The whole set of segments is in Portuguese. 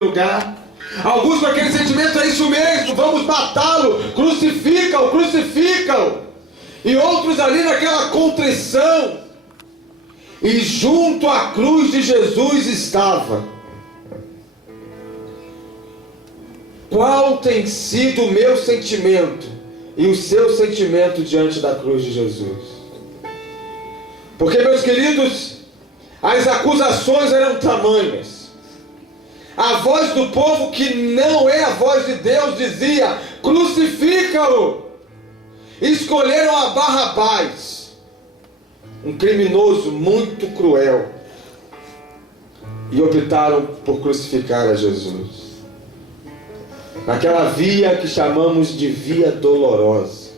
lugar. Alguns com aquele sentimento, é isso mesmo, vamos matá-lo, crucificam, crucificam. E outros ali naquela contrição. E junto à cruz de Jesus estava. Qual tem sido o meu sentimento e o seu sentimento diante da cruz de Jesus? Porque, meus queridos, as acusações eram tamanhas. A voz do povo, que não é a voz de Deus, dizia: crucifica-o. Escolheram a Barrabás, um criminoso muito cruel, e optaram por crucificar a Jesus. Naquela via que chamamos de via dolorosa,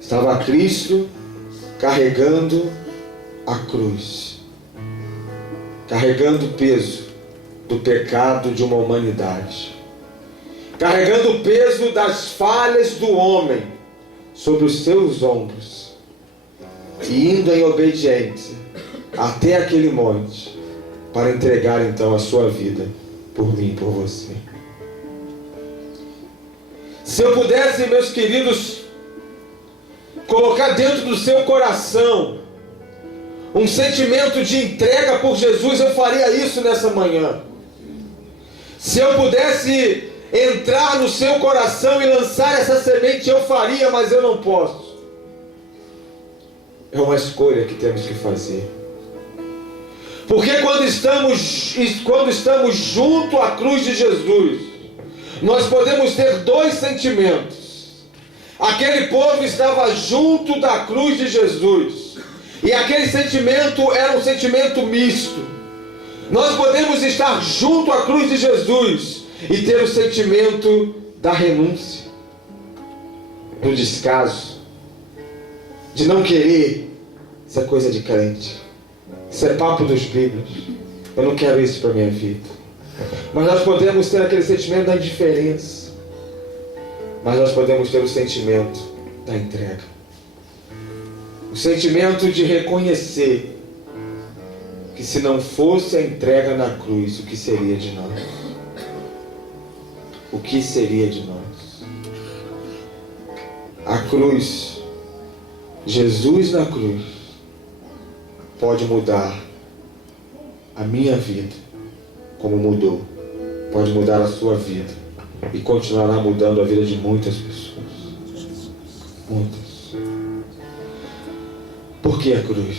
estava Cristo carregando a cruz, carregando o peso do pecado de uma humanidade, carregando o peso das falhas do homem sobre os seus ombros, e indo em obediência até aquele monte, para entregar então a sua vida por mim e por você. Se eu pudesse, meus queridos, colocar dentro do seu coração um sentimento de entrega por Jesus, eu faria isso nessa manhã. Se eu pudesse entrar no seu coração e lançar essa semente, eu faria, mas eu não posso. É uma escolha que temos que fazer. Porque quando estamos junto à cruz de Jesus, nós podemos ter dois sentimentos. Aquele povo estava junto da cruz de Jesus, e aquele sentimento era um sentimento misto. Nós podemos estar junto à cruz de Jesus e ter o sentimento da renúncia, do descaso, de não querer. Isso é coisa de crente, isso é papo dos bíblios, eu não quero isso para a minha vida. Mas nós podemos ter aquele sentimento da indiferença, mas nós podemos ter o sentimento da entrega, o sentimento de reconhecer que se não fosse a entrega na cruz, o que seria de nós? O que seria de nós? A cruz, Jesus na cruz, pode mudar a minha vida, como mudou. Pode mudar a sua vida e continuará mudando a vida de muitas pessoas. Muitas. Por que a cruz?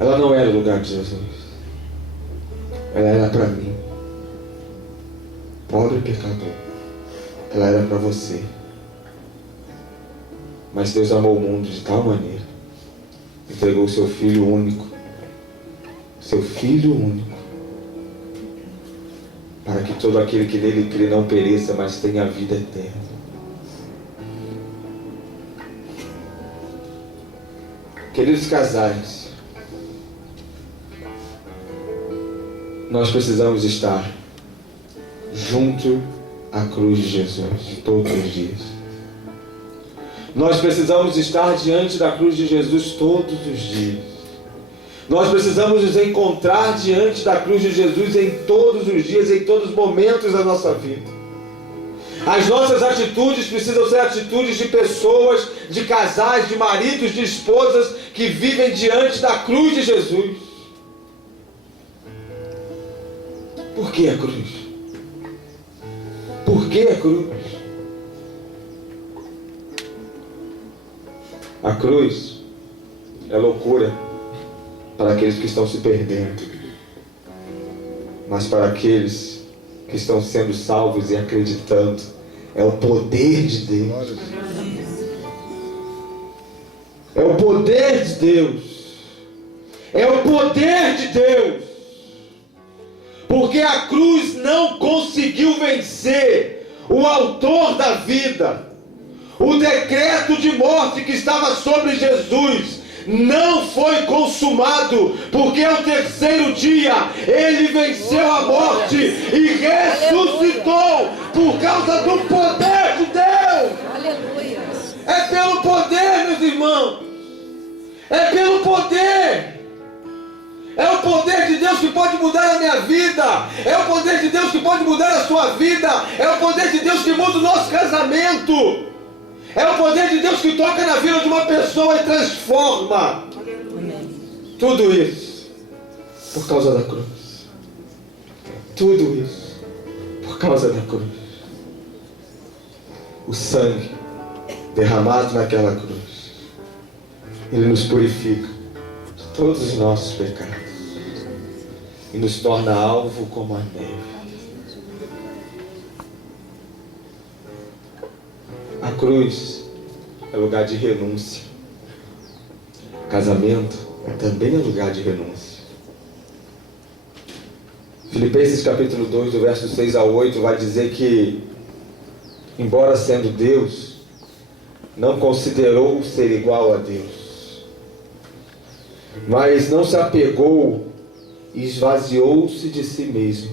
Ela não era o lugar de Jesus. Ela era para mim, pobre pecador. Ela era para você. Mas Deus amou o mundo de tal maneira, entregou o seu Filho único, para que todo aquele que nele crê não pereça, mas tenha a vida eterna. Queridos casais, nós precisamos estar junto à cruz de Jesus todos os dias. Nós precisamos estar diante da cruz de Jesus todos os dias. Nós precisamos nos encontrar diante da cruz de Jesus em todos os dias, em todos os momentos da nossa vida. As nossas atitudes precisam ser atitudes de pessoas, de casais, de maridos, de esposas que vivem diante da cruz de Jesus. Por que a cruz? Por que a cruz? A cruz é loucura para aqueles que estão se perdendo, mas para aqueles que estão sendo salvos e acreditando, é o poder de Deus. É o poder de Deus. É o poder de Deus. Porque a cruz não conseguiu vencer o autor da vida. O decreto de morte que estava sobre Jesus não foi consumado, porque ao terceiro dia ele venceu a morte e ressuscitou por causa do poder de Deus. Aleluia. É pelo poder, meus irmãos. É pelo poder. É o poder de Deus que pode mudar a minha vida. É o poder de Deus que pode mudar a sua vida. É o poder de Deus que muda o nosso casamento. É o poder de Deus que toca na vida de uma pessoa e transforma. Tudo isso por causa da cruz. Tudo isso por causa da cruz. O sangue derramado naquela cruz, ele nos purifica de todos os nossos pecados e nos torna alvo como a neve. A cruz é lugar de renúncia. Casamento também é lugar de renúncia. Filipenses capítulo 2, do verso 6 a 8, vai dizer que, embora sendo Deus, não considerou ser igual a Deus, mas não se apegou e esvaziou-se de si mesmo,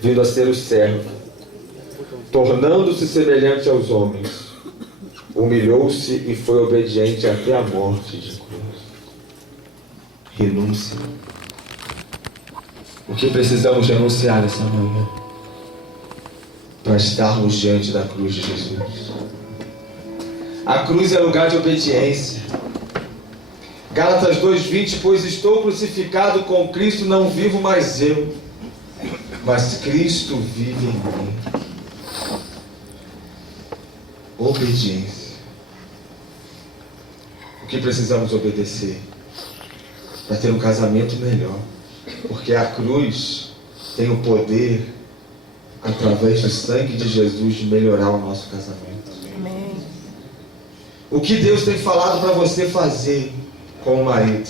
vindo a ser o servo, tornando-se semelhante aos homens, humilhou-se e foi obediente até a morte de cruz. Renúncia. O que precisamos renunciar nessa manhã para estarmos diante da cruz de Jesus? A cruz é lugar de obediência. Gálatas 2:20, pois estou crucificado com Cristo, não vivo mais eu, mas Cristo vive em mim. Obediência. O que precisamos obedecer para ter um casamento melhor? Porque a cruz tem o poder, através do sangue de Jesus, de melhorar o nosso casamento. Amém. O que Deus tem falado para você fazer como marido?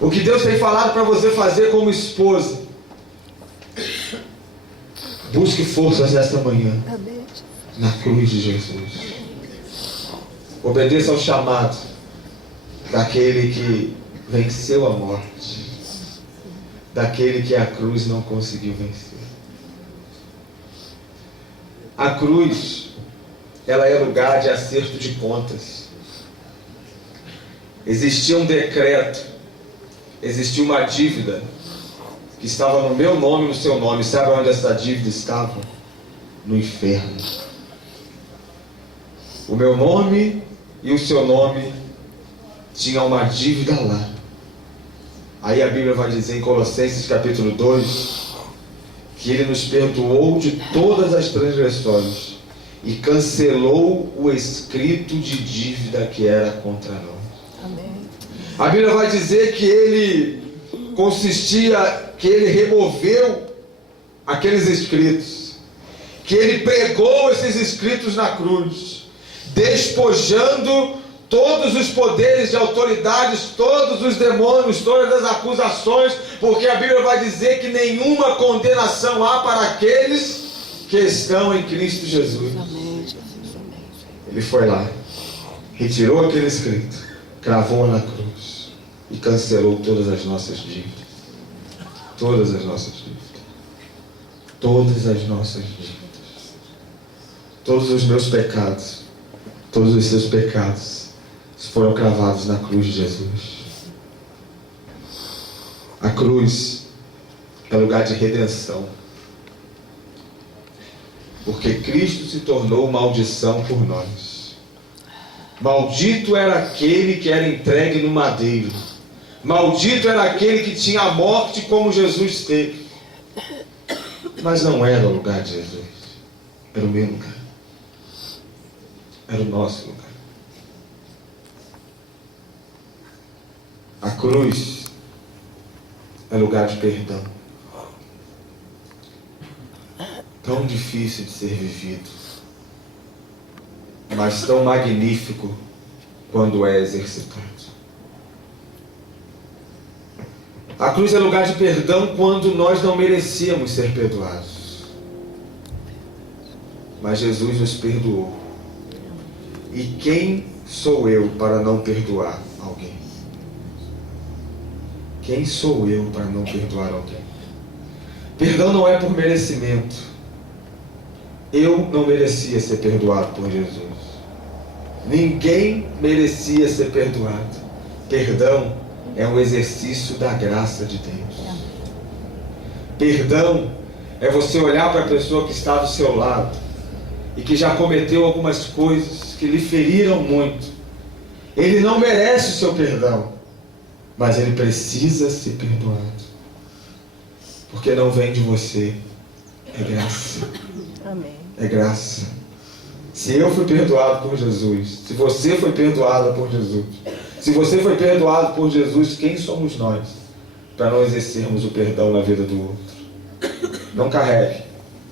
O que Deus tem falado para você fazer como esposa? Busque forças nesta manhã, na cruz de Jesus. Obedeça ao chamado daquele que venceu a morte, daquele que a cruz não conseguiu vencer. A cruz, ela é lugar de acerto de contas. Existia um decreto, existia uma dívida que estava no meu nome e no seu nome. Sabe onde essa dívida estava? No inferno. O meu nome e o seu nome tinham uma dívida lá. Aí a Bíblia vai dizer em Colossenses capítulo 2 que Ele nos perdoou de todas as transgressões e cancelou o escrito de dívida que era contra nós. Amém. A Bíblia vai dizer que Ele que Ele removeu aqueles escritos, que Ele pregou esses escritos na cruz, despojando todos os poderes de autoridades, todos os demônios, todas as acusações, porque a Bíblia vai dizer que nenhuma condenação há para aqueles que estão em Cristo Jesus. Amém, Jesus. Amém. Ele foi lá, retirou aquele escrito, cravou na cruz e cancelou todas as nossas dívidas. Todas as nossas dívidas. Todas as nossas dívidas. Todos os meus pecados, todos os seus pecados foram cravados na cruz de Jesus. A cruz é lugar de redenção, porque Cristo se tornou maldição por nós. Maldito era aquele que era entregue no madeiro. Maldito era aquele que tinha a morte como Jesus teve. Mas não era o lugar de Jesus. Era o meu lugar. Era o nosso lugar. A cruz é lugar de perdão. Tão difícil de ser vivido, mas tão magnífico quando é exercitado. A cruz é lugar de perdão quando nós não merecíamos ser perdoados, mas Jesus nos perdoou. E quem sou eu para não perdoar alguém? Quem sou eu para não perdoar alguém? Perdão não é por merecimento. Eu não merecia ser perdoado por Jesus. Ninguém merecia ser perdoado. Perdão é um exercício da graça de Deus. Perdão é você olhar para a pessoa que está do seu lado e que já cometeu algumas coisas que lhe feriram muito. Ele não merece o seu perdão, mas ele precisa ser perdoado, porque não vem de você, é graça. Amém. É graça. Se eu fui perdoado por Jesus, se você foi perdoada por Jesus, se você foi perdoado por Jesus, quem somos nós para não exercermos o perdão na vida do outro? Não carregue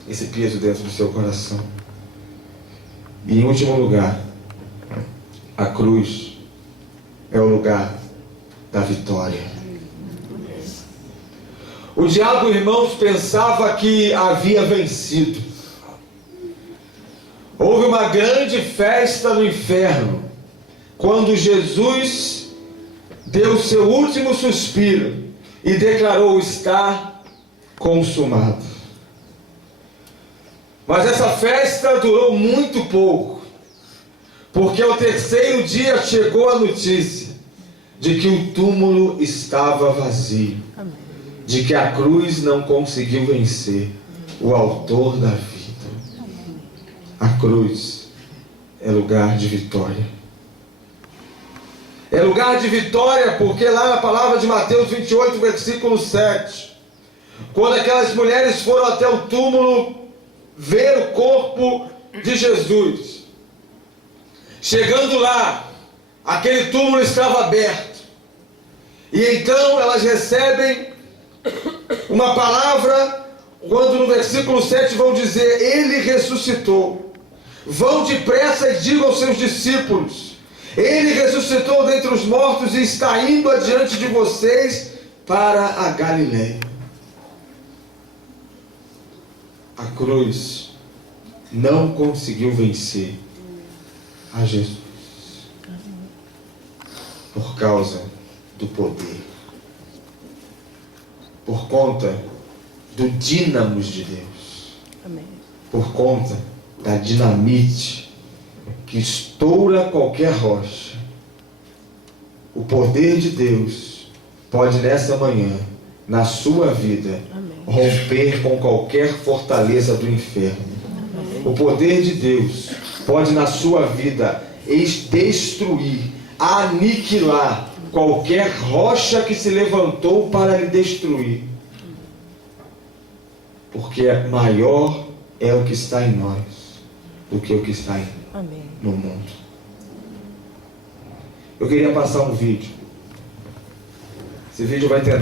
esse peso dentro do seu coração. E em último lugar, a cruz é o lugar da vitória. O diabo, irmãos, pensava que havia vencido. Houve uma grande festa no inferno quando Jesus deu o seu último suspiro e declarou: está consumado. Mas essa festa durou muito pouco, porque ao terceiro dia chegou a notícia de que o túmulo estava vazio, de que a cruz não conseguiu vencer o autor da vida. A cruz é lugar de vitória. É lugar de vitória porque lá na palavra de Mateus 28, versículo 7, quando aquelas mulheres foram até o túmulo ver o corpo de Jesus, chegando lá, aquele túmulo estava aberto, e então elas recebem uma palavra, quando no versículo 7 vão dizer: ele ressuscitou. Vão depressa e digam aos seus discípulos: ele ressuscitou dentre os mortos e está indo adiante de vocês para a Galileia. A cruz não conseguiu vencer a Jesus por causa do poder, por conta do dínamos de Deus, por conta da dinamite que estoura qualquer rocha. O poder de Deus pode nessa manhã, na sua vida, romper com qualquer fortaleza do inferno. O poder de Deus pode na sua vida destruir, aniquilar qualquer rocha que se levantou para lhe destruir, porque maior é o que está em nós do que o que está no mundo. Eu queria passar um vídeo. Esse vídeo vai ter